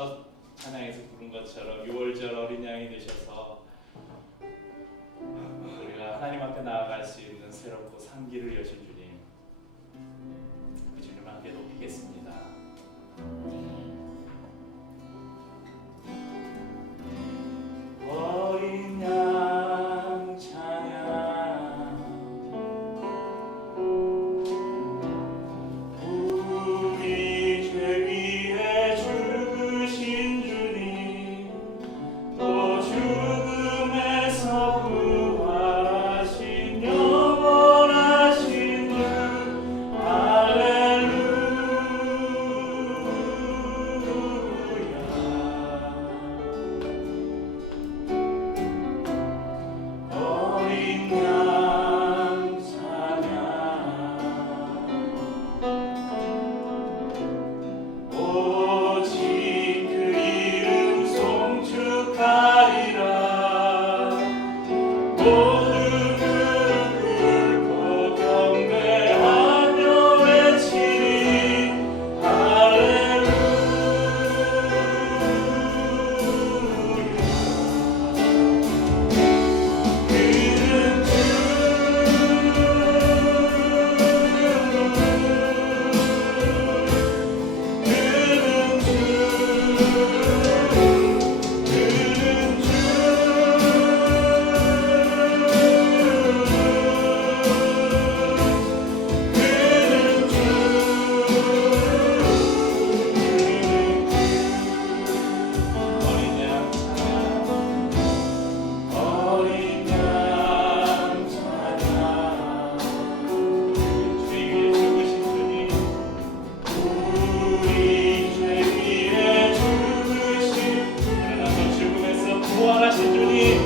첫 찬양에서 부른 것처럼 6월절 어린 양이 되셔서 우리가 하나님 앞에 나아갈 수 있는 새롭고 상기를 여신 주님, 그 주님을 함께 높이겠습니다. 어린 양 찬양, 우리 죄 위에 죽으신 주님, 또 죽음에서 부활하신 영원하신 주,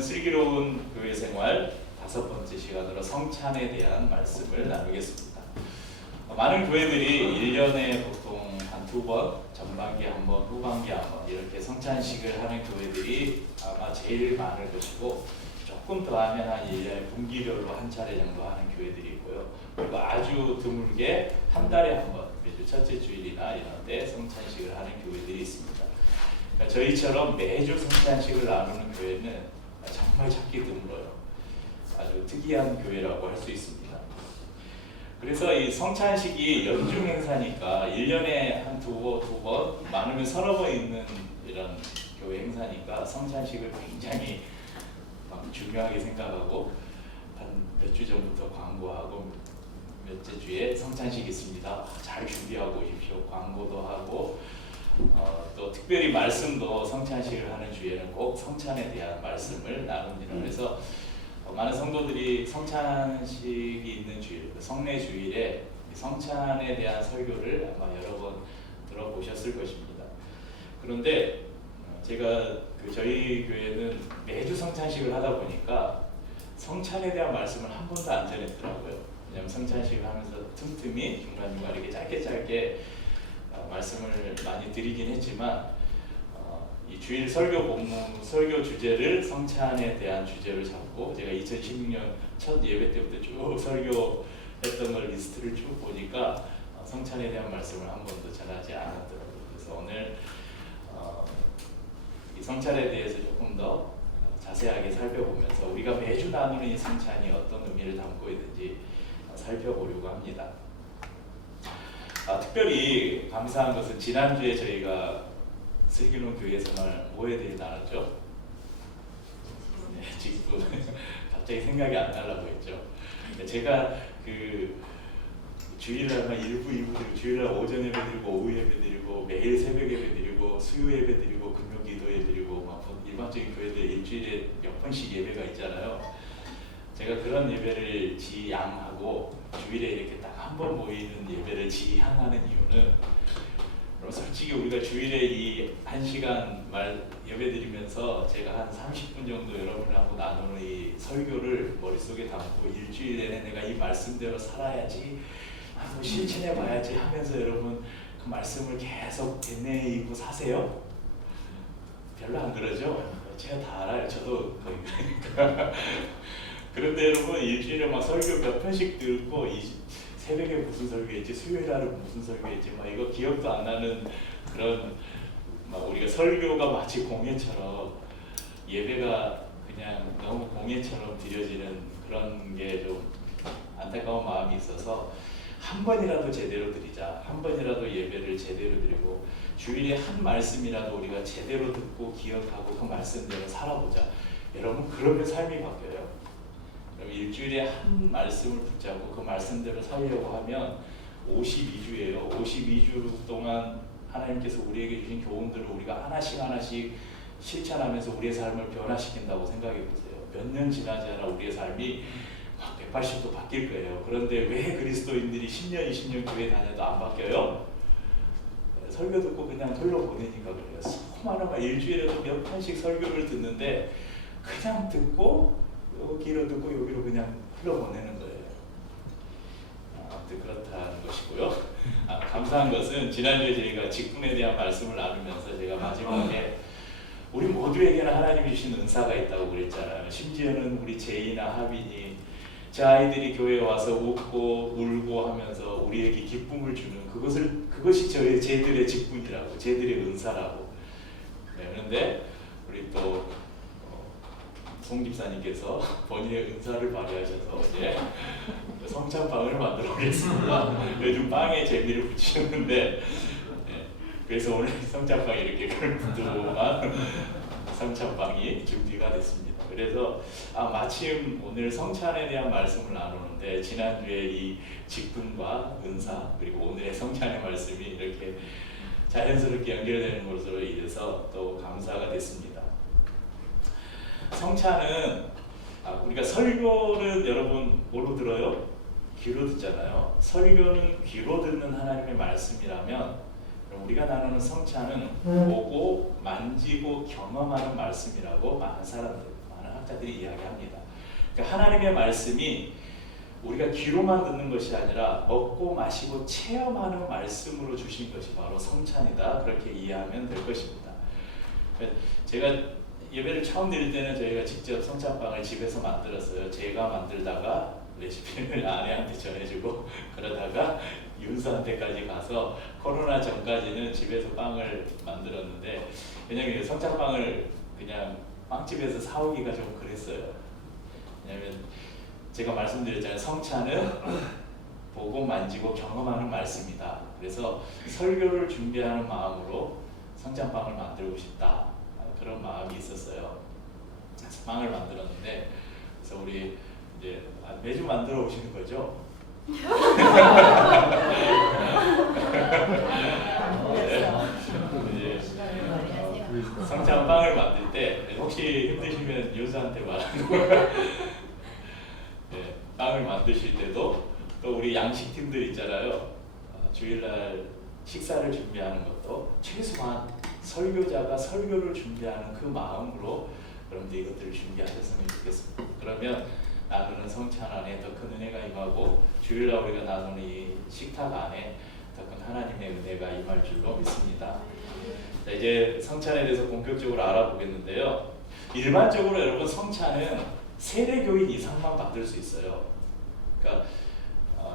슬기로운 교회 생활 5번째 시간으로 성찬에 대한 말씀을 나누겠습니다. 많은 교회들이 1년에 보통 한 2번, 전반기 한 번, 후반기 한 번 이렇게 성찬식을 하는 교회들이 아마 제일 많을 것이고, 조금 더 하면 한 1년에 분기별로 한 차례 정도 하는 교회들이 있고요. 그리고 아주 드물게 한 달에 한 번, 매주 첫째 주일이나 이런 때 성찬식을 하는 교회들이 있습니다. 그러니까 저희처럼 매주 성찬식을 나누는 교회는 정말 찾기 드물어요. 아주 특이한 교회라고 할 수 있습니다. 그래서 이 성찬식이 연중 행사니까 1년에 한 두 번, 많으면 서너 번 있는 이런 교회 행사니까 성찬식을 굉장히 중요하게 생각하고, 한 몇 주 전부터 광고하고 몇째 주에 성찬식 있습니다, 잘 준비하고 오십시오, 광고도 하고, 또 특별히 말씀도 성찬식을 하는 주에는 꼭 성찬에 대한 말씀을 나눕니다. 그래서 많은 성도들이 성찬식이 있는 주일, 성례 주일에 성찬에 대한 설교를 아마 여러 번 들어보셨을 것입니다. 그런데 제가 저희 교회는 매주 성찬식을 하다 보니까 성찬에 대한 말씀을 한 번도 안 전했더라고요. 왜냐하면 성찬식을 하면서 틈틈이 중간중간 이렇게 짧게 말씀을 많이 드리긴 했지만 이 주일 설교 본문, 설교 주제를 성찬에 대한 주제로 잡고 제가 2016년 첫 예배 때부터 쭉 설교했던 걸 리스트를 쭉 보니까 성찬에 대한 말씀을 한 번도 전하지 않았더라고요. 그래서 오늘 이 성찬에 대해서 조금 더 자세하게 살펴보면서 우리가 매주 나누는 이 성찬이 어떤 의미를 담고 있는지 살펴보려고 합니다. 특별히 감사한 것은 지난주에 저희가 슬기로운 교회 생활 뭐에 대해 나눴죠? 네, 직분. 갑자기 생각이 안 나려고 했죠. 제가 주일날만 일부 드리고 주일날 오전 예배 드리고 오후 예배 드리고 매일 새벽 예배 드리고 수요 예배 드리고 금요 기도 예배 드리고 막 일반적인 교회들 일주일에 몇 번씩 예배가 있잖아요. 제가 그런 예배를 지양하고 주일에 이렇게 딱 한 번 모이는 예배를 지향하는 이유는 솔직히 우리가 주일에 이 1시간 예배 드리면서 제가 한 30분 정도 여러분하고 나누는 이 설교를 머릿속에 담고 일주일 내내 내가 이 말씀대로 살아야지 실천해 봐야지 하면서 여러분 그 말씀을 계속 되뇌이고 사세요? 별로 안 그러죠? 제가 다 알아요. 저도 거의 그러니까. 그런데 여러분 일주일에 막 설교 몇 편씩 듣고 새벽에 무슨 설교했지, 수요일 날에 무슨 설교했지, 막 이거 기억도 안 나는 그런 막 우리가 설교가 마치 공예처럼 예배가 그냥 너무 공예처럼 드려지는 그런 게 좀 안타까운 마음이 있어서 한 번이라도 제대로 드리자, 한 번이라도 예배를 제대로 드리고 주일에 한 말씀이라도 우리가 제대로 듣고 기억하고 그 말씀대로 살아보자. 여러분 그러면 삶이 바뀌어요. 일주일에 한 말씀을 붙잡고 그 말씀대로 살려고 하면 52주예요. 52주 동안 하나님께서 우리에게 주신 교훈들을 우리가 하나씩 실천하면서 우리의 삶을 변화시킨다고 생각해 보세요. 몇 년 지나지 않아 우리의 삶이 막 180도 바뀔 거예요. 그런데 왜 그리스도인들이 10년, 20년 교회 다녀도 안 바뀌어요? 설교 듣고 그냥 돌려보내니까 그래요. 수많은 일주일에도 몇 편씩 설교를 듣는데 그냥 듣고 여기로 듣고 여기로 그냥 흘러보내는 거예요. 아무튼 그렇다는 것이고요. 감사한 것은 지난주에 저희가 직분에 대한 말씀을 나누면서 제가 마지막에 우리 모두에게는 하나님이 주신 은사가 있다고 그랬잖아요. 심지어는 우리 제이나 하빈이 제 아이들이 교회에 와서 웃고 울고 하면서 우리에게 기쁨을 주는 그것이 쟤들의 직분이라고, 쟤들의 은사라고. 네, 그런데 우리 또 송 집사님께서 본인의 은사를 발휘하셔서 이제 성찬빵을 만들어 보겠습니다. 요즘 빵에 재미를 붙이셨는데 그래서 오늘 성찬빵이 이렇게 두툼한 성찬빵이 준비가 됐습니다. 그래서 마침 오늘 성찬에 대한 말씀을 나누는데 지난주에 이 직분과 은사 그리고 오늘의 성찬의 말씀이 이렇게 자연스럽게 연결되는 것으로 인해서 또 감사가 됐습니다. 성찬은 우리가 설교는 여러분 뭘로 들어요? 귀로 듣잖아요. 설교는 귀로 듣는 하나님의 말씀이라면 우리가 나누는 성찬은 보고 만지고 경험하는 말씀이라고 많은 학자들이 이야기합니다. 그러니까 하나님의 말씀이 우리가 귀로만 듣는 것이 아니라 먹고 마시고 체험하는 말씀으로 주신 것이 바로 성찬이다. 그렇게 이해하면 될 것입니다. 제가 예배를 처음 드릴 때는 저희가 직접 성찬빵을 집에서 만들었어요. 제가 만들다가 레시피를 아내한테 전해주고 그러다가 윤서한테까지 가서 코로나 전까지는 집에서 빵을 만들었는데 왜냐면 성찬빵을 그냥 빵집에서 사오기가 좀 그랬어요. 왜냐면 제가 말씀드렸잖아요. 성찬은 보고 만지고 경험하는 말씀이다. 그래서 설교를 준비하는 마음으로 성찬빵을 만들고 싶다. 그런 마음이 있었어요. 그래서 빵을 만들었는데 그래서 우리 이제 매주 만들어 오시는 거죠? 네. 성찬빵을 만들 때 혹시 힘드시면 요사한테 말하는 거예요. 네, 빵을 만드실 때도 또 우리 양식팀들 있잖아요. 주일날 식사를 준비하는 것도 최소한 설교자가 설교를 준비하는 그 마음으로 여러분들 이것들을 준비하셨으면 좋겠습니다. 그러면 나누는 성찬 안에 더 큰 은혜가 임하고 주일날 우리가 나누는 이 식탁 안에 더 큰 하나님의 은혜가 임할 줄로 믿습니다. 자, 이제 성찬에 대해서 본격적으로 알아보겠는데요. 일반적으로 여러분 성찬은 세례교인 이상만 받을 수 있어요. 그러니까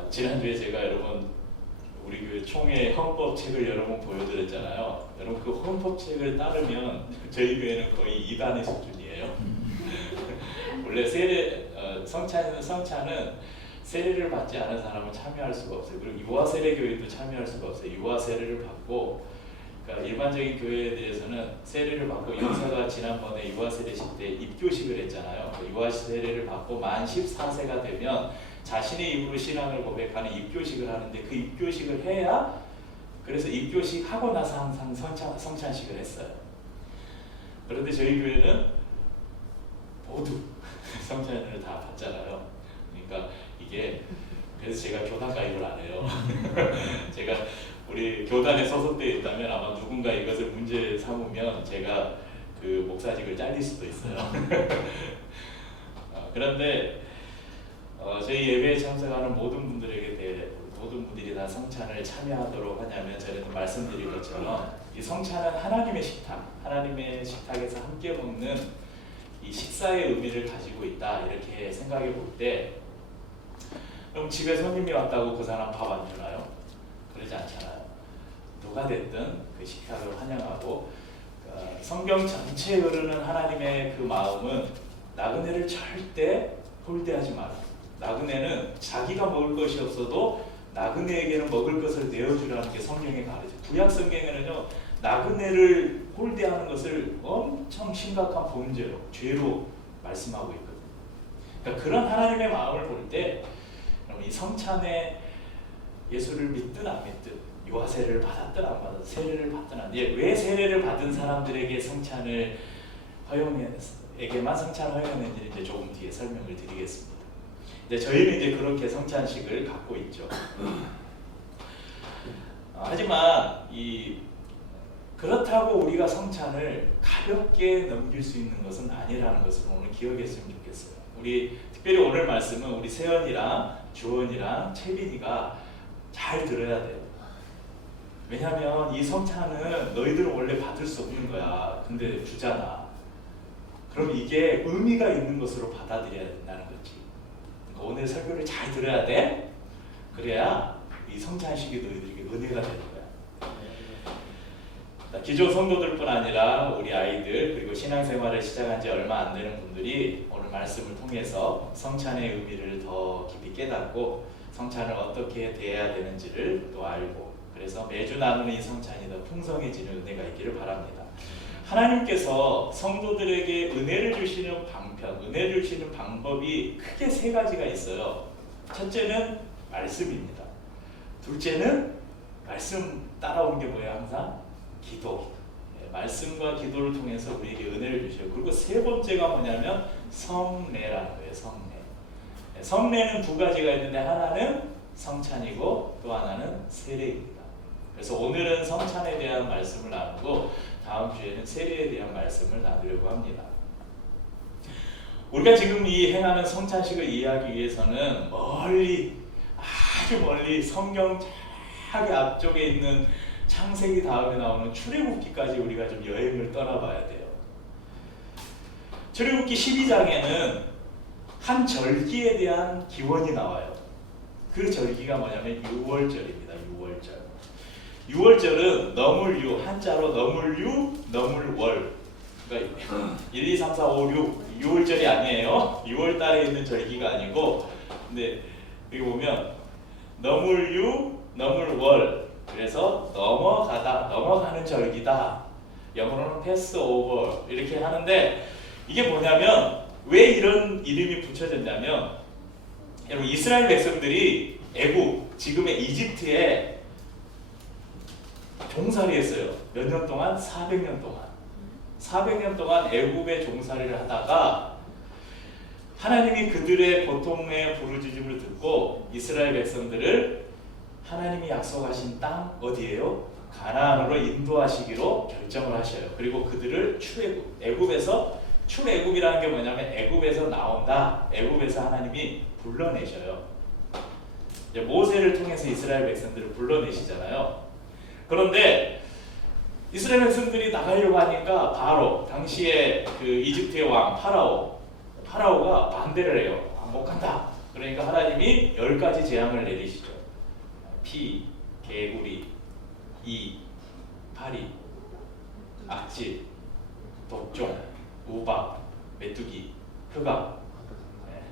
지난주에 제가 여러분 우리 교회 총회 헌법책을 여러 번 보여드렸잖아요. 여러분 그 헌법책을 따르면 저희 교회는 거의 2단의 수준이에요. 원래 성찬은 세례를 받지 않은 사람은 참여할 수가 없어요. 그리고 유아 세례 교회도 참여할 수가 없어요. 유아 세례를 받고, 그러니까 일반적인 교회에 대해서는 세례를 받고 용사가 지난번에 유아 세례식 때 입교식을 했잖아요. 그 유아 세례를 받고 만 14세가 되면 자신의 입으로 신앙을 고백하는 입교식을 하는데 그 입교식을 해야, 그래서 입교식 하고 나서 항상 성찬식을 했어요. 그런데 저희 교회는 모두 성찬을 다 받잖아요. 그러니까 이게, 그래서 제가 교단 가입을 안 해요. 제가 우리 교단에 소속되어 있다면 아마 누군가 이것을 문제 삼으면 제가 그 목사직을 잘릴 수도 있어요. 그런데 저희 예배에 참석하는 모든 분들이 다 성찬을 참여하도록 하냐면, 전에도 말씀드린 것처럼 이 성찬은 하나님의 식탁에서 함께 먹는 이 식사의 의미를 가지고 있다, 이렇게 생각해 볼 때, 그럼 집에 손님이 왔다고 그 사람 밥 안 주나요? 그러지 않잖아요. 누가 됐든 그 식탁을 환영하고, 성경 전체에 흐르는 하나님의 그 마음은 나그네를 절대 홀대하지 마라. 나그네는 자기가 먹을 것이 없어도 나그네에게는 먹을 것을 내어주라는 게 성경에 가르쳐요. 구약 성경에는요, 나그네를 홀대하는 것을 엄청 심각한 범죄로, 죄로 말씀하고 있거든요. 그러니까 그런 하나님의 마음을 볼 때, 이 성찬에 예수를 믿든 안 믿든, 유아 세례를 받았든 안 받았든, 세례를 받든 안, 왜 세례를 받은 사람들에게 성찬을 에게만 성찬을 허용했는지 이제 조금 뒤에 설명을 드리겠습니다. 근데 저희는 이제 그렇게 성찬식을 갖고 있죠. 하지만 그렇다고 우리가 성찬을 가볍게 넘길 수 있는 것은 아니라는 것을 오늘 기억했으면 좋겠어요. 우리 특별히 오늘 말씀은 우리 세연이랑 주원이랑 채빈이가 잘 들어야 돼요. 왜냐하면 이 성찬은 너희들은 원래 받을 수 없는 거야. 근데 주잖아. 그럼 이게 의미가 있는 것으로 받아들여야 된다는 거지. 그러니까 오늘 설교를 잘 들어야 돼. 그래야 이 성찬식이 너희들에게 은혜가 되는 거야. 기존 성도들뿐 아니라 우리 아이들, 그리고 신앙생활을 시작한 지 얼마 안 되는 분들이 오늘 말씀을 통해서 성찬의 의미를 더 깊이 깨닫고 성찬을 어떻게 대해야 되는지를 또 알고, 그래서 매주 나누는 이 성찬이 더 풍성해지는 은혜가 있기를 바랍니다. 하나님께서 성도들에게 은혜를 주시는 방편, 은혜를 주시는 방법이 크게 3가지가 있어요. 첫째는 말씀입니다. 둘째는 말씀 따라오는 게 뭐예요? 항상 기도. 말씀과 기도를 통해서 우리에게 은혜를 주셔요. 그리고 3번째가 뭐냐면 성례라는 거예요. 성례는 2가지가 있는데, 하나는 성찬이고 또 하나는 세례입니다. 그래서 오늘은 성찬에 대한 말씀을 나누고 다음 주에는 세례에 대한 말씀을 나누려고 합니다. 우리가 지금 이 행하는 성찬식을 이해하기 위해서는 아주 멀리 성경 저기 앞쪽에 있는 창세기 다음에 나오는 출애굽기까지 우리가 좀 여행을 떠나봐야 돼요. 출애굽기 12장에는 한 절기에 대한 기원이 나와요. 그 절기가 뭐냐면 유월절입니다. 유월절은 너물유, 한자로 너물유, 너물월. 그러니까 1, 2, 3, 4, 5, 6 6월절이 아니에요. 6월달에 있는 절기가 아니고, 근데 여기 보면 너물유, 너물월. 그래서 넘어가는 절기다. 영어로는 패스오버 이렇게 하는데, 이게 뭐냐면 왜 이런 이름이 붙여졌냐면, 여러분 이스라엘 백성들이 지금의 이집트에 종살이 했어요. 몇 년 동안? 400년 동안. 400년 동안 애굽에 종살이를 하다가 하나님이 그들의 고통의 부르짖음을 듣고 이스라엘 백성들을 하나님이 약속하신 땅, 어디예요? 가나안으로 인도하시기로 결정을 하셔요. 그리고 그들을 출애굽이라는 게 뭐냐면 애굽에서 나온다. 애굽에서 하나님이 불러내셔요. 이제 모세를 통해서 이스라엘 백성들을 불러내시잖아요. 그런데 이스라엘 백성들이 나가려고 하니까 바로 당시에 그 이집트의 왕 파라오가 반대를 해요. 못 간다. 그러니까 하나님이 10가지 재앙을 내리시죠. 피, 개구리, 이, 파리, 악질, 독종, 우박, 메뚜기, 흑암,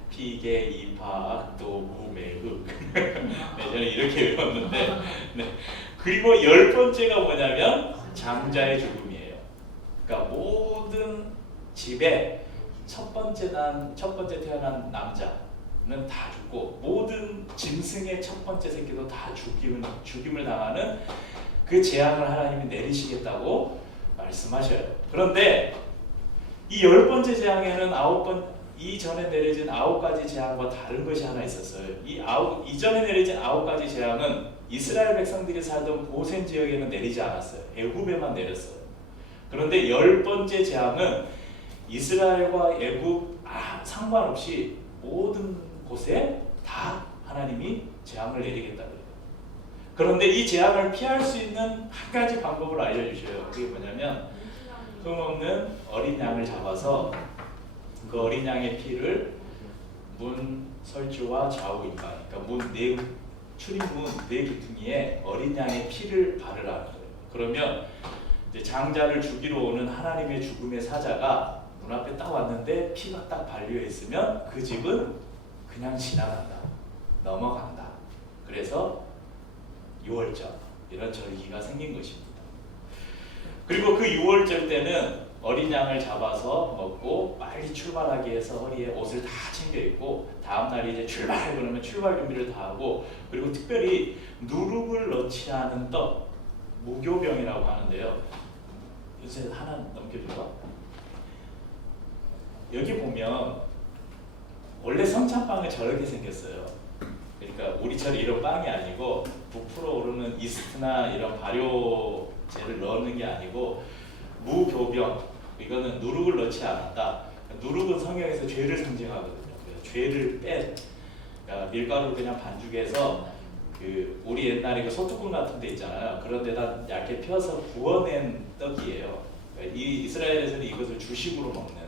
피개, 이파, 악도, 무매흑. 네, 저는 이렇게 외웠는데, 네. 그리고 10번째가 뭐냐면 장자의 죽음이에요. 그러니까 모든 집에 첫 번째 태어난 남자는 다 죽고 모든 짐승의 첫 번째 새끼도 다 죽임을 당하는 그 재앙을 하나님이 내리시겠다고 말씀하셔요. 그런데 이 10번째 재앙에는 이전에 내려진 9가지 재앙과 다른 것이 하나 있었어요. 이전에 내려진 9가지 재앙은 이스라엘 백성들이 살던 고센 지역에는 내리지 않았어요. 애굽에만 내렸어요. 그런데 10번째 재앙은 이스라엘과 애굽 상관없이 모든 곳에 다 하나님이 재앙을 내리겠다고 해요. 그런데 이 재앙을 피할 수 있는 한 가지 방법을 알려주셔요. 그게 뭐냐면 흠없는 어린 양을 잡아서 그 어린 양의 피를 문 설주와 좌우 임방, 그러니까 출입문 네 귀퉁이에 어린 양의 피를 바르라는 거예요. 그러면 이제 장자를 죽이러 오는 하나님의 죽음의 사자가 문 앞에 딱 왔는데 피가 딱 발려 있으면 그 집은 그냥 지나간다, 넘어간다. 그래서 유월절 이런 절기가 생긴 것입니다. 그리고 그 유월절 때는 어린 양을 잡아서 먹고 빨리 출발하기 위해서 허리에 옷을 다 챙겨 입고 다음 날이 이제 출발 그러면 출발 준비를 다 하고, 그리고 특별히 누룩을 넣지 않은 떡, 무교병이라고 하는데요. 요새 하나 넘겨줄까? 여기 보면 원래 성찬빵은 저렇게 생겼어요. 그러니까 우리처럼 이런 빵이 아니고 부풀어 오르는 이스트나 이런 발효제를 넣는 게 아니고 무교병, 이거는 누룩을 넣지 않았다. 누룩은 성경에서 죄를 상징하거든요. 죄를 뺀, 그러니까 밀가루를 그냥 반죽해서 우리 옛날에 그 소뚜껑 같은 데 있잖아요. 그런 데다 얇게 펴서 구워낸 떡이에요. 이 이스라엘에서는 이것을 주식으로 먹는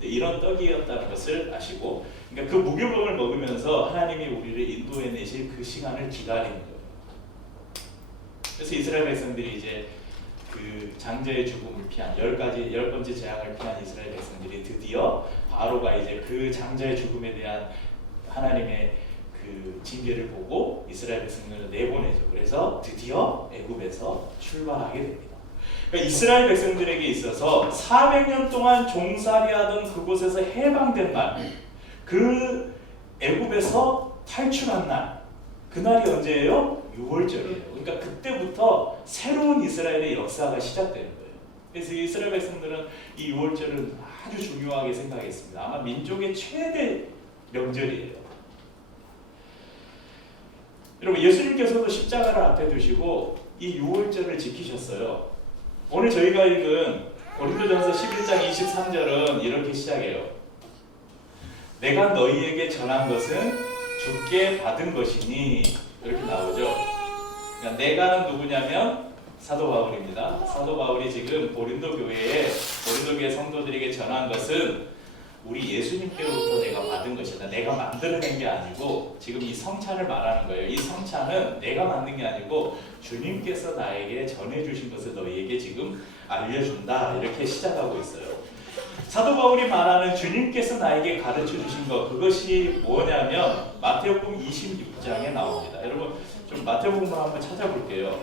이런 떡이었다는 것을 아시고, 그러니까 그 무교병을 먹으면서 하나님이 우리를 인도해 내실 그 시간을 기다리는 거예요. 그래서 이스라엘 백성들이 이제 그 장자의 죽음을 피한 10번째 재앙을 피한 이스라엘 백성들이 드디어 바로가 이제 그 장자의 죽음에 대한 하나님의 그 징계를 보고 이스라엘 백성들을 내보내죠. 그래서 드디어 애굽에서 출발하게 됩니다. 그러니까 이스라엘 백성들에게 있어서 400년 동안 종살이하던 그곳에서 해방된 날, 그 애굽에서 탈출한 날, 그날이 언제예요? 6월절이에요. 그러니까 그때부터 새로운 이스라엘의 역사가 시작되는 거예요. 그래서 이스라엘 백성들은 이 6월절을 아주 중요하게 생각했습니다. 아마 민족의 최대 명절이에요. 여러분, 예수님께서도 십자가를 앞에 두시고 이 6월절을 지키셨어요. 오늘 저희가 읽은 고린도전서 11장 23절은 이렇게 시작해요. 내가 너희에게 전한 것은 주께 받은 것이니, 이렇게 나오죠. 그러니까 내가는 누구냐면 사도 바울입니다. 사도 바울이 지금 고린도 교회 성도들에게 전한 것은 우리 예수님께로부터 내가 받은 것이다. 내가 만들어낸 게 아니고, 지금 이 성찬을 말하는 거예요. 이 성찬은 내가 만든 게 아니고 주님께서 나에게 전해주신 것을 너희에게 지금 알려준다. 이렇게 시작하고 있어요. 사도 바울이 말하는 주님께서 나에게 가르쳐 주신 것, 그것이 뭐냐면 마태복음 26장에 나옵니다. 여러분 좀 마태복음을 한번 찾아볼게요.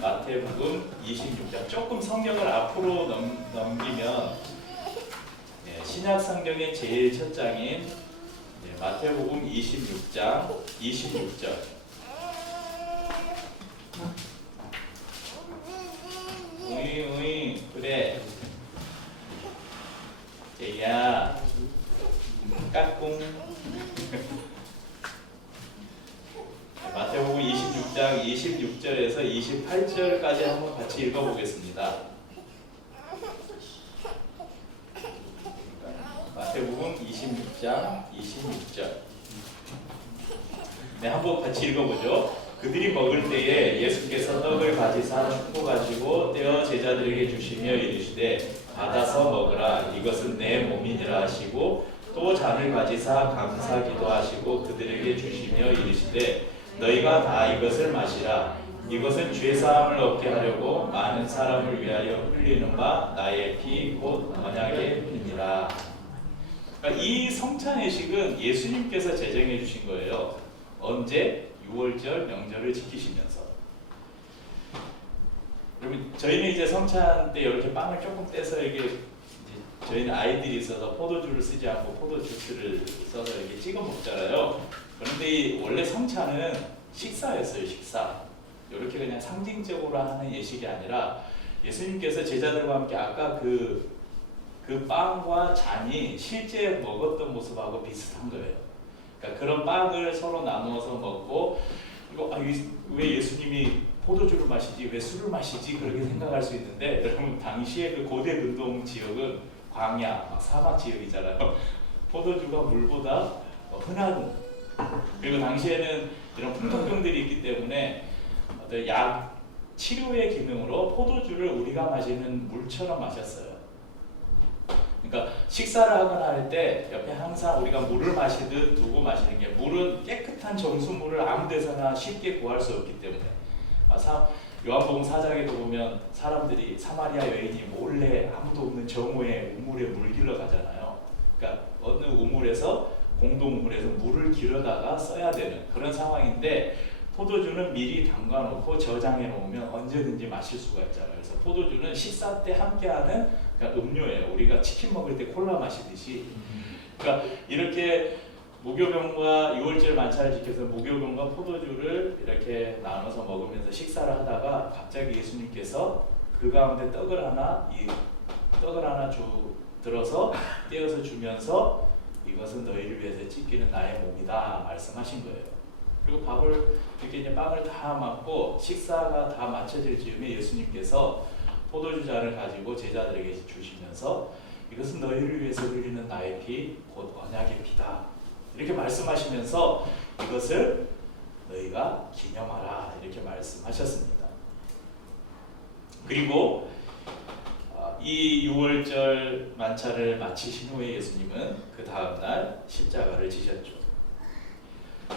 마태복음 26장. 조금 성경을 앞으로 넘기면 신약 성경의 제일 첫 장인 마태복음 26장 26절. 우이 그래 쟤야 까꿍. 마태복음 26장 26절에서 28절 5절까지 한번 같이 읽어보겠습니다. 마태복음 26장 26절. 네, 한번 같이 읽어보죠. 그들이 먹을 때에 예수께서 떡을 가지사 축복하시고 떼어 제자들에게 주시며 이르시되 받아서 먹으라, 이것은 내 몸이니라 하시고 또 잔을 가지사 감사 기도하시고 그들에게 주시며 이르시되 너희가 다 이것을 마시라, 이것은 죄사함을 얻게 하려고 많은 사람을 위하여 흘리는 바 나의 피 곧 언약의 피니라. 그러니까 이 성찬예식은 예수님께서 제정해 주신 거예요. 언제? 6월절 명절을 지키시면서. 여러분, 저희는 이제 성찬 때 이렇게 빵을 조금 떼서 이게 저희는 아이들이 있어서 포도주를 쓰지 않고 포도주스를 써서 이렇게 찍어 먹잖아요. 그런데 원래 성찬은 식사였어요, 식사. 이렇게 그냥 상징적으로 하는 예식이 아니라 예수님께서 제자들과 함께 아까 그 빵과 잔이 실제 먹었던 모습하고 비슷한 거예요. 그러니까 그런 빵을 서로 나누어서 먹고, 이거 왜 예수님이 포도주를 마시지 왜 술을 마시지 그렇게 생각할 수 있는데, 여러분 당시에 그 고대 근동 지역은 광야, 사막 지역이잖아요. 포도주가 물보다 흔한, 그리고 당시에는 이런 풍토병들이 있기 때문에 어떤 약 치료의 기능으로 포도주를 우리가 마시는 물처럼 마셨어요. 그러니까 식사를 하거나 할 때 옆에 항상 우리가 물을 마시듯 두고 마시는 게, 물은 깨끗한 정수물을 아무 데서나 쉽게 구할 수 없기 때문에, 요한복음 4장에도 보면 사람들이 사마리아 여인이 몰래 아무도 없는 정오에 우물에 물 길러 가잖아요. 그러니까 어느 우물에서 공동 우물에서 물을 길어다가 써야 되는 그런 상황인데, 포도주는 미리 담가놓고 저장해 놓으면 언제든지 마실 수가 있잖아요. 그래서 포도주는 식사 때 함께하는 그러니까 음료예요. 우리가 치킨 먹을 때 콜라 마시듯이. 그러니까 이렇게 무교병과 6월절 만찬을 지켜서 무교병과 포도주를 이렇게 나눠서 먹으면서 식사를 하다가 갑자기 예수님께서 그 가운데 떡을 하나 들어서 떼어서 주면서 이것은 너희를 위해서 찢기는 나의 몸이다 말씀하신 거예요. 그리고 밥을 이렇게 이제 빵을 다 먹고 식사가 다 마쳐질 즈음에 예수님께서 포도주 잔을 가지고 제자들에게 주시면서 이것은 너희를 위해서 흘리는 나의 피 곧 언약의 피다 이렇게 말씀하시면서 이것을 너희가 기념하라 이렇게 말씀하셨습니다. 그리고 이 6월절 만찬을 마치신 후에 예수님은 그 다음날 십자가를 지셨죠.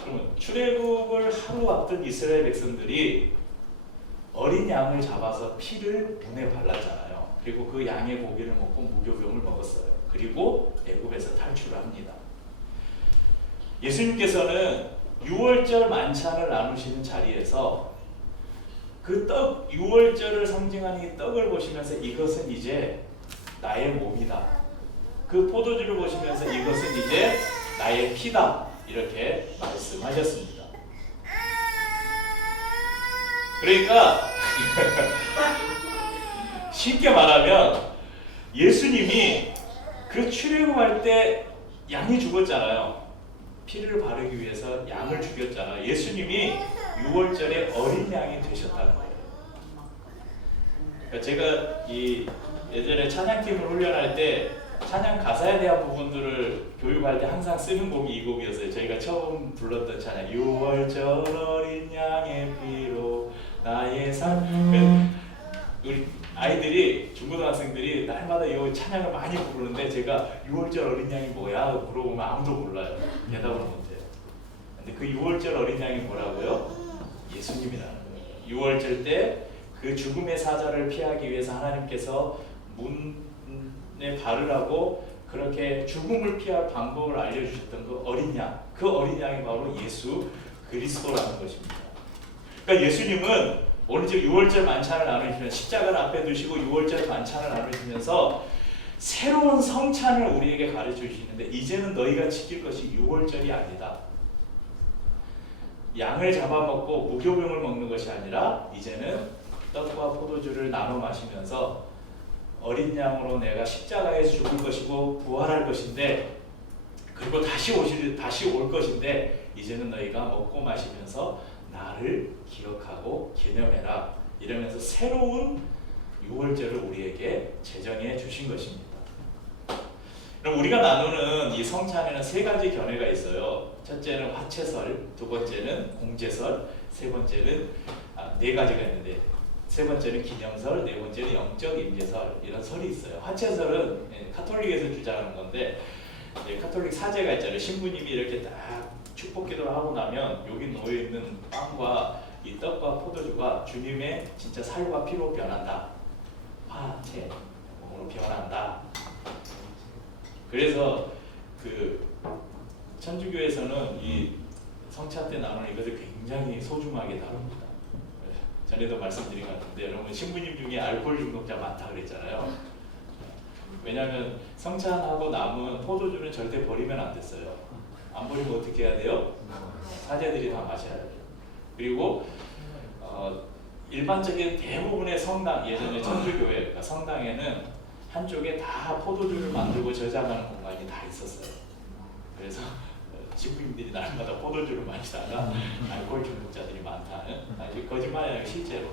그러면 출애굽을 하루 앞둔 이스라엘 백성들이 어린 양을 잡아서 피를 문에 발랐잖아요. 그리고 그 양의 고기를 먹고 무교병을 먹었어요. 그리고 애굽에서 탈출을 합니다. 예수님께서는 6월절 만찬을 나누시는 자리에서 그 떡, 6월절을 상징하는 이 떡을 보시면서 이것은 이제 나의 몸이다. 그 포도주를 보시면서 이것은 이제 나의 피다. 이렇게 말씀하셨습니다. 그러니까 쉽게 말하면 예수님이 그 출애굽할 때 양이 죽었잖아요. 피를 바르기 위해서 양을 죽였잖아요. 예수님이 6월절에 어린 양이 되셨다는 거예요. 그러니까 제가 예전에 찬양팀을 훈련할 때 찬양 가사에 대한 부분들을 교육할 때 항상 쓰는 곡이 이 곡이었어요. 저희가 처음 불렀던 찬양 6월절 어린 양의 피로 나의 삶. 우리 아이들이 중고등학생들이 날마다 이 찬양을 많이 부르는데 제가 6월절 어린 양이 뭐야? 물어보면 아무도 몰라요. 대답을 못해요. 근데 그 6월절 어린 양이 뭐라고요? 예수님이라는 거예요. 6월절 때 그 죽음의 사자를 피하기 위해서 하나님께서 문에 바르라고 그렇게 죽음을 피할 방법을 알려주셨던 그 어린 양, 그 어린 양이 바로 예수 그리스도라는 것입니다. 그러니까 예수님은 오늘 지금 6월절 만찬을 나누시면서 십자가를 앞에 두시고 6월절 만찬을 나누시면서 새로운 성찬을 우리에게 가르쳐 주시는데, 이제는 너희가 지킬 것이 6월절이 아니다. 양을 잡아먹고 무교병을 먹는 것이 아니라 이제는 떡과 포도주를 나눠 마시면서 어린 양으로 내가 십자가에서 죽을 것이고 부활할 것인데, 그리고 다시 올 것인데, 이제는 너희가 먹고 마시면서 나를 기억하고 기념해라 이러면서 새로운 유월절을 우리에게 제정해 주신 것입니다. 그럼 우리가 나누는 이 성찬에는 세 가지 견해가 있어요. 첫째는 화채설, 두 번째는 공제설, 세 번째는 네 가지가 있는데 세 번째는 기념설, 네 번째는 영적 임재설, 이런 설이 있어요. 화채설은 카톨릭에서 주장하는 건데 카톨릭 사제가 있잖아요. 신부님이 이렇게 딱 축복 기도를 하고 나면 여기 놓여 있는 빵과 이 떡과 포도주가 주님의 진짜 살과 피로 변한다. 화채 몸으로 변한다. 그래서 그 천주교에서는 이 성찬 때 나누는 이것을 굉장히 소중하게 다룹니다. 전에도 말씀드린 것 같은데 여러분 신부님 중에 알코올 중독자 많다 그랬잖아요. 왜냐하면 성찬하고 남은 포도주는 절대 버리면 안 됐어요. 안 버리면 어떻게 해야 돼요? 사제들이 다 마셔야 돼요. 그리고 일반적인 대부분의 성당, 예전에 천주교회 그러니까 성당에는 한쪽에 다 포도주를 만들고 저장하는 공간이 다 있었어요. 그래서 신부님들이 날마다 포도주를 마시다가 알코올 중독자들이 많다는 거짓말이 실제로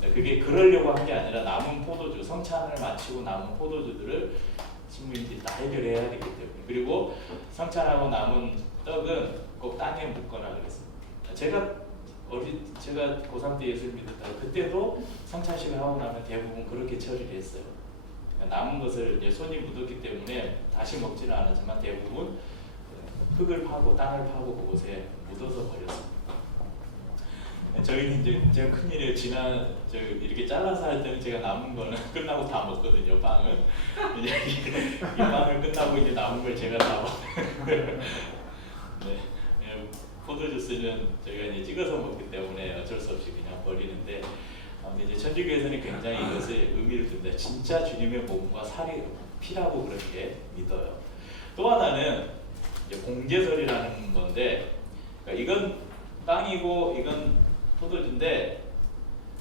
그게 그러려고 한 게 아니라 남은 포도주, 성찬을 마치고 남은 포도주들을 신부님들이 다 해결해야 되기 때문에 그리고 성찬하고 남은 떡은 꼭 땅에 묻거나 그랬습니다. 제가 고3 때 예수를 믿었다 그때도 성찬식을 하고 나면 대부분 그렇게 처리를 했어요. 남은 것을 이제 손이 묻었기 때문에 다시 먹지는 않았지만 대부분 흙을 파고 땅을 파고 그곳에 묻어서 버렸습니다. 저희는 이제 제가 큰일이에요. 이렇게 잘라서 할 때는 제가 남은 거는 끝나고 다 먹거든요. 빵은 이 빵을 끝나고 이제 남은 걸 제가 다 먹어요. 네, 포도주스는 저희가 이제 찍어서 먹기 때문에 어쩔 수 없이 그냥 버리는데 이제 천주교에서는 굉장히 이것을 의미를 둔다. 진짜 주님의 몸과 살이 피라고 그렇게 믿어요. 또 하나는 이제 공제설이라는 건데 그러니까 이건 빵이고 이건 포도주인데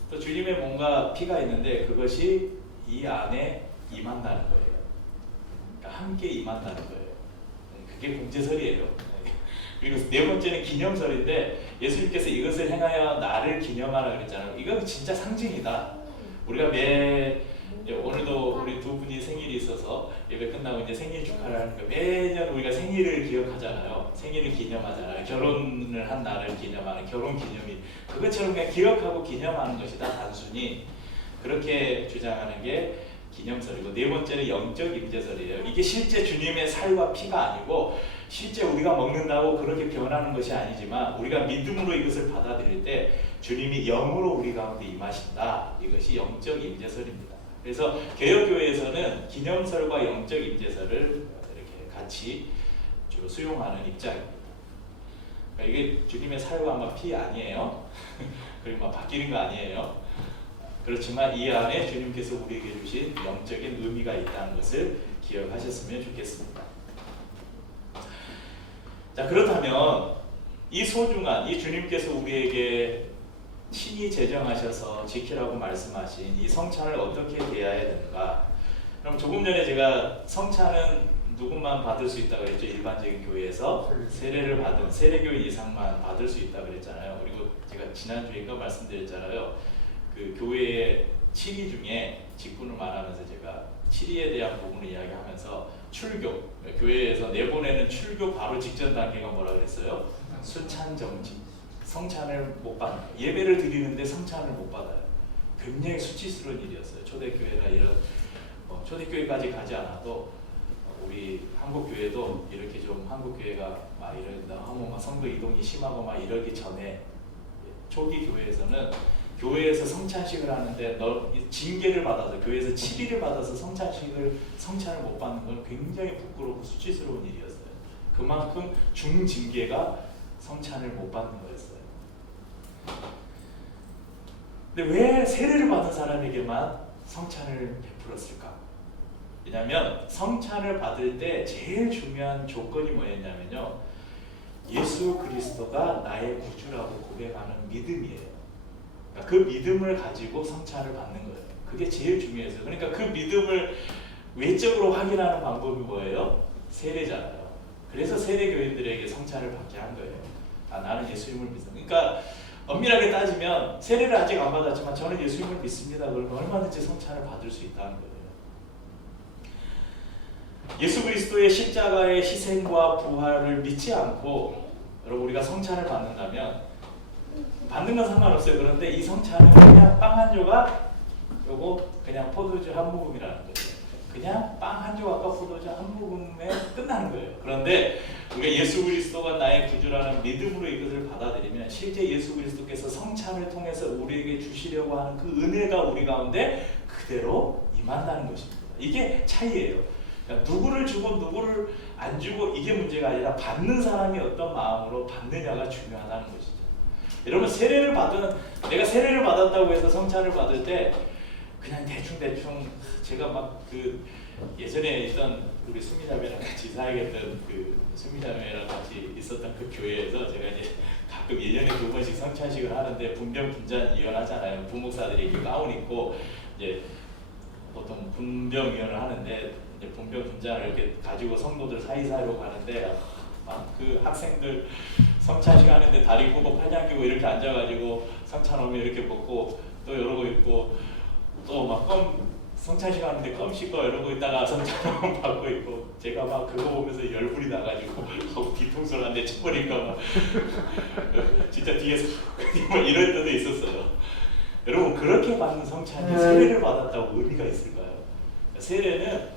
또 주님의 몸과 피가 있는데 그것이 이 안에 임한다는 거예요. 그러니까 함께 임한다는 거예요. 그게 공제설이에요. 그리고 네 번째는 기념설인데 예수님께서 이것을 행하여 나를 기념하라 그랬잖아요. 이건 진짜 상징이다. 우리가 오늘도 우리 두 분이 생일이 있어서 예배 끝나고 이제 생일 축하를 하는 거 매년 우리가 생일을 기억하잖아요. 생일을 기념하잖아요. 결혼을 한 날을 기념하는 결혼 기념일 그것처럼 그냥 기억하고 기념하는 것이다. 단순히 그렇게 주장하는 게 기념설이고 네 번째는 영적 임재설이에요. 이게 실제 주님의 살과 피가 아니고 실제 우리가 먹는다고 그렇게 변하는 것이 아니지만 우리가 믿음으로 이것을 받아들일 때 주님이 영으로 우리 가운데 임하신다. 이것이 영적 임재설입니다. 그래서 개혁교회에서는 기념설과 영적 임재설을 이렇게 같이 주로 수용하는 입장입니다. 그러니까 이게 주님의 살과 아마 피 아니에요. 그리고 막 바뀌는 거 아니에요. 그렇지만 이 안에 주님께서 우리에게 주신 영적인 의미가 있다는 것을 기억하셨으면 좋겠습니다. 자, 그렇다면 이 소중한 이 주님께서 우리에게 친히 제정하셔서 지키라고 말씀하신 이 성찬을 어떻게 대해야 되는가? 그럼 조금 전에 제가 성찬은 누구만 받을 수 있다고 했죠? 일반적인 교회에서 세례를 받은 세례교인 이상만 받을 수 있다고 그랬잖아요. 그리고 제가 지난주인가 말씀드렸잖아요. 그 교회의 칠의 중에 직분을 말하면서 제가 칠의에 대한 부분을 이야기하면서 출교, 교회에서 내보내는 출교 바로 직전 단계가 뭐라 그랬어요? 수찬정지. 성찬을 못 받는, 예배를 드리는데 성찬을 못 받아요. 굉장히 수치스러운 일이었어요. 초대교회나 이런 초대교회까지 가지 않아도 우리 한국교회도 이렇게 좀 한국교회가 막 이런 너무 막 성도 이동이 심하고 막 이러기 전에 초기 교회에서는 교회에서 성찬식을 하는데 징계를 받아서 교회에서 7일을 받아서 성찬을 못 받는 건 굉장히 부끄럽고 수치스러운 일이었어요. 그만큼 중징계가 성찬을 못 받는 거였어요. 근데 왜 세례를 받은 사람에게만 성찬을 베풀었을까? 왜냐하면 성찬을 받을 때 제일 중요한 조건이 뭐였냐면요, 예수 그리스도가 나의 구주라고 고백하는 믿음이에요. 그러니까 그 믿음을 가지고 성찬을 받는 거예요. 그게 제일 중요해서. 그러니까 그 믿음을 외적으로 확인하는 방법이 뭐예요? 세례잖아요. 그래서 세례교인들에게 성찬을 받게 한 거예요. 나는 예수님을 믿어. 그러니까 엄밀하게 따지면 세례를 아직 안 받았지만 저는 예수님을 믿습니다. 그러면 얼마든지 성찬을 받을 수 있다는 거예요. 예수 그리스도의 십자가의 희생과 부활을 믿지 않고 여러분 우리가 성찬을 받는다면 받는 건 상관없어요. 그런데 이 성찬은 그냥 빵 한 조각, 요거 그냥 포도주 한 모금이라는 거예요. 그냥 빵 한 조각과 포도주 한 모금에 끝나는 거예요. 그런데 우리가 예수 그리스도가 나의 구주라는 믿음으로 이것을 받아들이면 실제 예수 그리스도께서 성찬을 통해서 우리에게 주시려고 하는 그 은혜가 우리 가운데 그대로 임한다는 것입니다. 이게 차이예요. 그러니까 누구를 주고 누구를 안 주고 이게 문제가 아니라 받는 사람이 어떤 마음으로 받느냐가 중요하다는 것이죠. 여러분 내가 세례를 받았다고 해서 성찬을 받을 때 그냥 대충 제가 막 그 예전에 있던 우리 수미자매랑 같이 사역했던 그 수미자매랑 같이 있었던 그 교회에서 제가 이제 가끔 1년에 2번씩 성찬식을 하는데 분변 분잔 위원하잖아요. 부목사들이 이렇게 가운 입고 이제 보통 분변 위원을 하는데 이제 분변 분잔을 이렇게 가지고 성도들 사이사이로 가는데 막 그 학생들 성찬식 하는데 다리 굽고 팔짱 끼고 이렇게 앉아가지고 성찬 오면 이렇게 먹고 또 이러고 있고 또 막 성찬식 하는데 껌 씹고 이러고 있다가 성찬 받고 있고 제가 막 그거 보면서 열불이 나가지고 뒤통수를 한 대 쳐버릴까 막 진짜 뒤에서 뭐 이럴 때도 있었어요. 여러분 그렇게 받는 성찬이 세례를 받았다고 의미가 있을까요? 세례는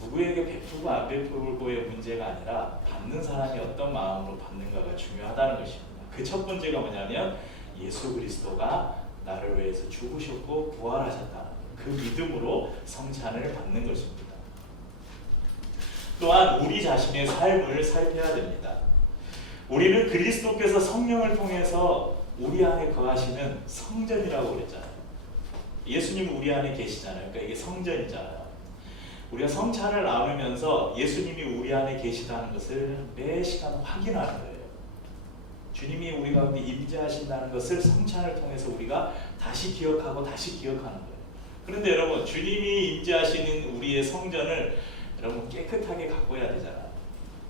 누구에게 베푸고 안 베푸고의 문제가 아니라 받는 사람이 어떤 마음으로 받는가가 중요하다는 것입니다. 그 첫 번째가 뭐냐면 예수 그리스도가 나를 위해서 죽으셨고 부활하셨다. 그 믿음으로 성찬을 받는 것입니다. 또한 우리 자신의 삶을 살펴야 됩니다. 우리는 그리스도께서 성령을 통해서 우리 안에 거하시는 성전이라고 그랬잖아요. 예수님은 우리 안에 계시잖아요. 그러니까 이게 성전이잖아요. 우리가 성찬을 나누면서 예수님이 우리 안에 계시다는 것을 매 시간 확인하는 거예요. 주님이 우리 가운데 임재하신다는 것을 성찬을 통해서 우리가 다시 기억하고 다시 기억하는 거예요. 그런데 여러분 주님이 임재하시는 우리의 성전을 여러분 깨끗하게 가꿔야 되잖아요.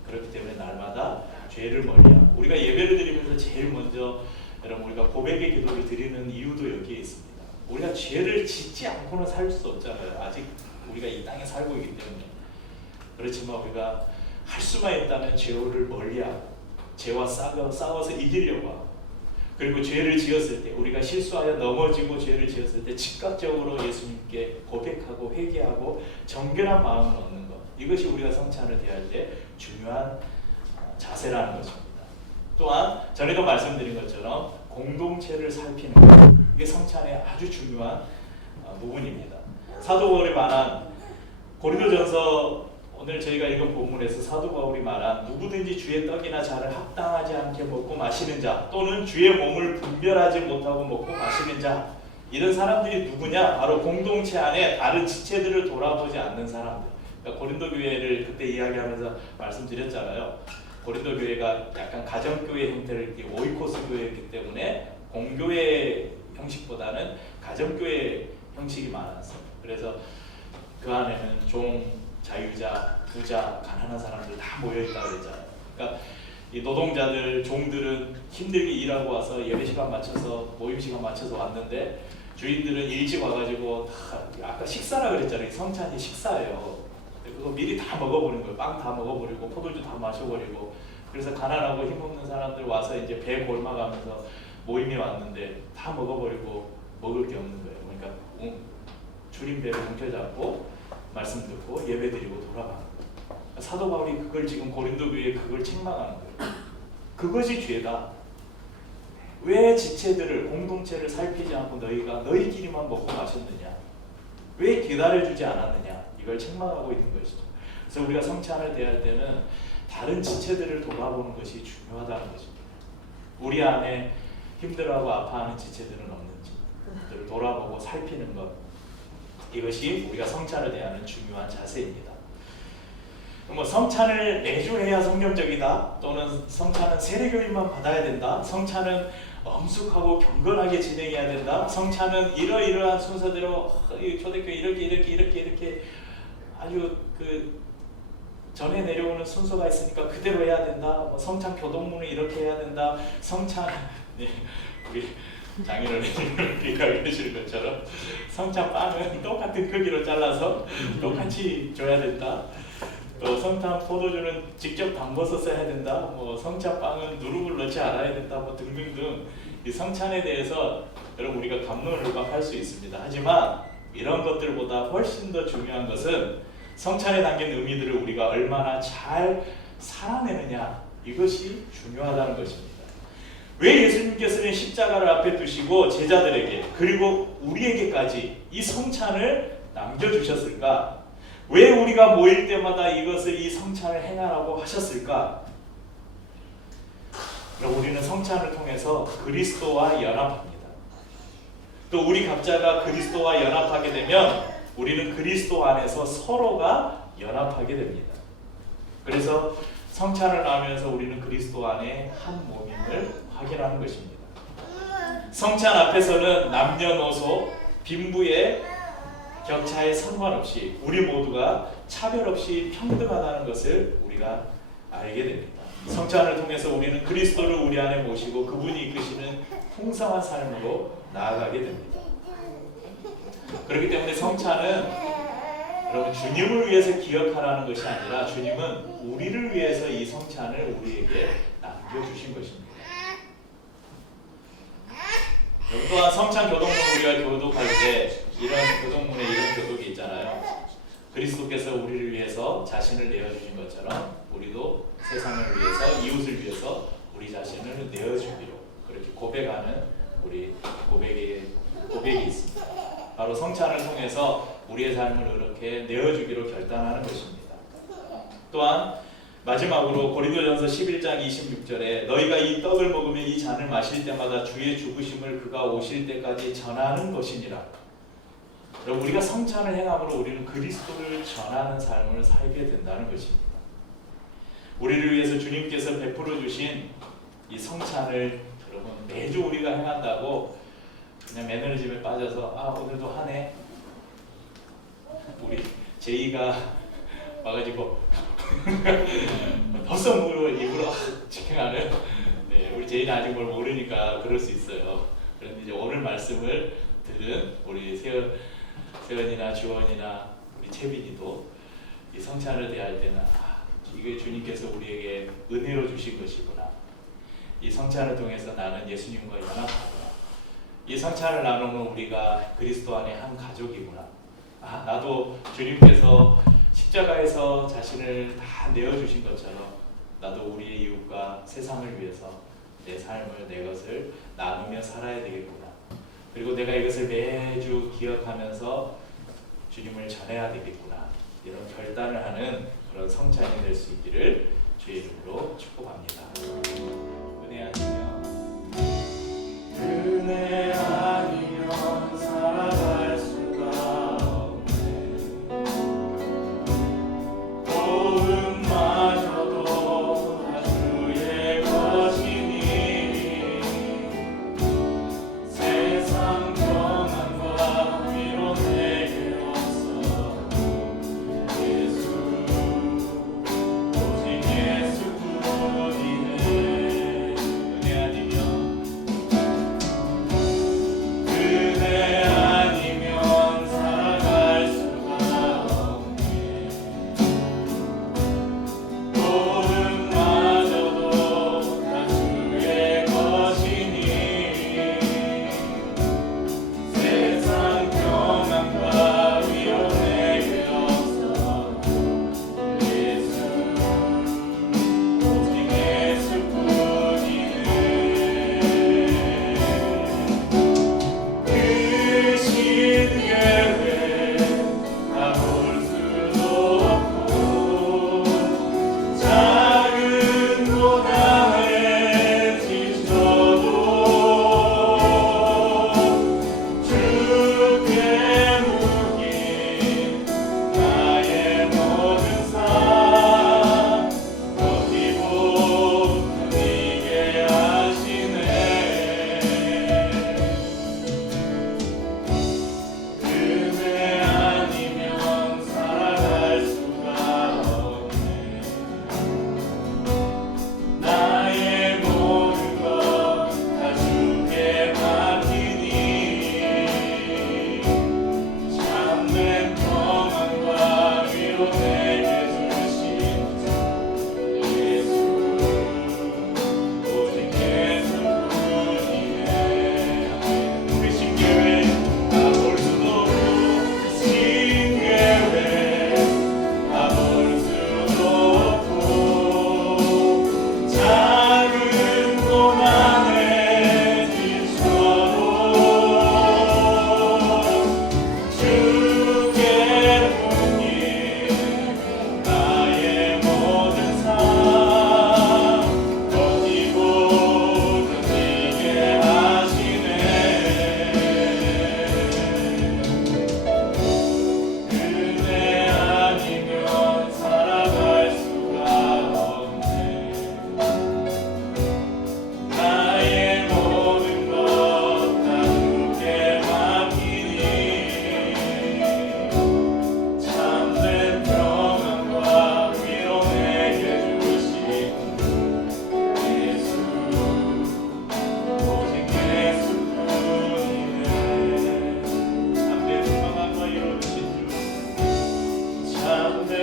그렇기 때문에 날마다 죄를 멀리하고 우리가 예배를 드리면서 제일 먼저 여러분 우리가 고백의 기도를 드리는 이유도 여기에 있습니다. 우리가 죄를 짓지 않고는 살 수 없잖아요. 아직 우리가 이 땅에 살고 있기 때문에. 그렇지만 우리가 할 수만 있다면 죄를 멀리하고 죄와 싸워서 이기려고 하고 그리고 죄를 지었을 때 우리가 실수하여 넘어지고 죄를 지었을 때 즉각적으로 예수님께 고백하고 회개하고 정결한 마음을 얻는 것, 이것이 우리가 성찬을 대할 때 중요한 자세라는 것입니다. 또한 전에도 말씀드린 것처럼 공동체를 살피는 것, 이게 성찬의 아주 중요한 부분입니다. 사도 바울이 말한 고린도전서 오늘 저희가 읽은 본문에서 사도 바울이 말한 누구든지 주의 떡이나 잔을 합당하지 않게 먹고 마시는 자 또는 주의 몸을 분별하지 못하고 먹고 마시는 자, 이런 사람들이 누구냐? 바로 공동체 안에 다른 지체들을 돌아보지 않는 사람들. 그러니까 고린도 교회를 그때 이야기하면서 말씀드렸잖아요. 고린도 교회가 약간 가정교회 형태를 띠고 오이코스 교회이기 때문에 공교회 형식보다는 가정교회 형식이 많았어요. 그래서 그 안에는 종, 자유자, 부자, 가난한 사람들 다 모여있다고 그랬잖아요. 그러니까 이 노동자들, 종들은 힘들게 일하고 와서 예배 시간 맞춰서 모임 시간 맞춰서 왔는데 주인들은 일찍 와가지고 다 아까 식사라 그랬잖아요. 성찬이 식사예요. 그거 미리 다 먹어버린 거예요. 빵 다 먹어버리고 포도주 다 마셔버리고. 그래서 가난하고 힘없는 사람들 와서 이제 배 골마가면서 모임이 왔는데 다 먹어버리고 먹을 게 없는 거예요. 그러니까 줄임배를 움켜잡고 말씀 듣고 예배드리고 돌아가는 거예요. 사도 바울이 그걸 지금 고린도 교회에 그걸 책망하는 거예요. 그것이 죄다. 왜 지체들을, 공동체를 살피지 않고 너희가 너희끼리만 먹고 마셨느냐? 왜 기다려주지 않았느냐? 이걸 책망하고 있는 것이죠. 그래서 우리가 성찬을 대할 때는 다른 지체들을 돌아보는 것이 중요하다는 것입니다. 우리 안에 힘들어하고 아파하는 지체들은 없는지 그들을 돌아보고 살피는 것, 이것이 우리가 성찬을 대하는 중요한 자세입니다. 뭐 성찬을 매주 해야 성경적이다, 또는 성찬은 세례교인만 받아야 된다, 성찬은 엄숙하고 경건하게 진행해야 된다, 성찬은 이러이러한 순서대로 초대교회 이렇게 아주 그 전에 내려오는 순서가 있으니까 그대로 해야 된다, 뭐 성찬 교동문을 이렇게 해야 된다, 성찬 네, 우리 장인어른이 가르쳐 주신 것처럼 성찬 빵은 똑같은 크기로 잘라서 똑같이 줘야 된다. 또 성찬 포도주는 직접 담궈서 써야 된다. 뭐 성찬 빵은 누룩을 넣지 않아야 된다. 뭐 등등등 이 성찬에 대해서 여러분 우리가 갑론을박할 수 있습니다. 하지만 이런 것들보다 훨씬 더 중요한 것은 성찬에 담긴 의미들을 우리가 얼마나 잘 살아내느냐, 이것이 중요하다는 것입니다. 왜 예수님께서는 십자가를 앞에 두시고 제자들에게 그리고 우리에게까지 이 성찬을 남겨주셨을까? 왜 우리가 모일 때마다 이것을 이 성찬을 행하라고 하셨을까? 우리는 성찬을 통해서 그리스도와 연합합니다. 또 우리 각자가 그리스도와 연합하게 되면 우리는 그리스도 안에서 서로가 연합하게 됩니다. 그래서 성찬을 나누면서 우리는 그리스도 안에 한 몸임을 확인하는 것입니다. 성찬 앞에서는 남녀노소, 빈부의 격차에 상관없이 우리 모두가 차별 없이 평등하다는 것을 우리가 알게 됩니다. 성찬을 통해서 우리는 그리스도를 우리 안에 모시고 그분이 이끄시는 풍성한 삶으로 나아가게 됩니다. 그렇기 때문에 성찬은 여러분 주님을 위해서 기억하라는 것이 아니라 주님은 우리를 위해서 이 성찬을 우리에게 남겨주신 것입니다. 또한 성찬 교동문 우리가 교독할 때 이런 교동문에 이런 교독이 있잖아요. 그리스도께서 우리를 위해서 자신을 내어주신 것처럼 우리도 세상을 위해서, 이웃을 위해서 우리 자신을 내어주기로 그렇게 고백하는 우리 고백이 있습니다. 바로 성찬을 통해서 우리의 삶을 이렇게 내어주기로 결단하는 것입니다. 또한 마지막으로 고린도전서 11장 26절에 너희가 이 떡을 먹으며 이 잔을 마실 때마다 주의 죽으심을 그가 오실 때까지 전하는 것이니라. 여러분 우리가 성찬을 행함으로 우리는 그리스도를 전하는 삶을 살게 된다는 것입니다. 우리를 위해서 주님께서 베풀어 주신 이 성찬을 여러분 매주 우리가 행한다고 그냥 매너리즘에 빠져서 오늘도 하네. 우리 제이가 와가지고 벌써 물 입으로 직행하는 우리 제이는 아직 뭘 모르니까 그럴 수 있어요. 그런데 이제 오늘 말씀을 들은 우리 세연이나 주원이나 우리 채빈이도 이 성찬을 대할 때는 이게 주님께서 우리에게 은혜로 주신 것이구나. 이 성찬을 통해서 나는 예수님과 연합하구나. 이 성찬을 나누면 우리가 그리스도 안에 한 가족이구나. 나도 주님께서 십자가에서 자신을 다 내어주신 것처럼 나도 우리의 이웃과 세상을 위해서 내 삶을, 내 것을 나누며 살아야 되겠구나. 그리고 내가 이것을 매주 기억하면서 주님을 전해야 되겠구나. 이런 결단을 하는 그런 성찬이 될 수 있기를 주의 이름으로 축복합니다. 은혜 아니면 살아갈 수가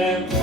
네.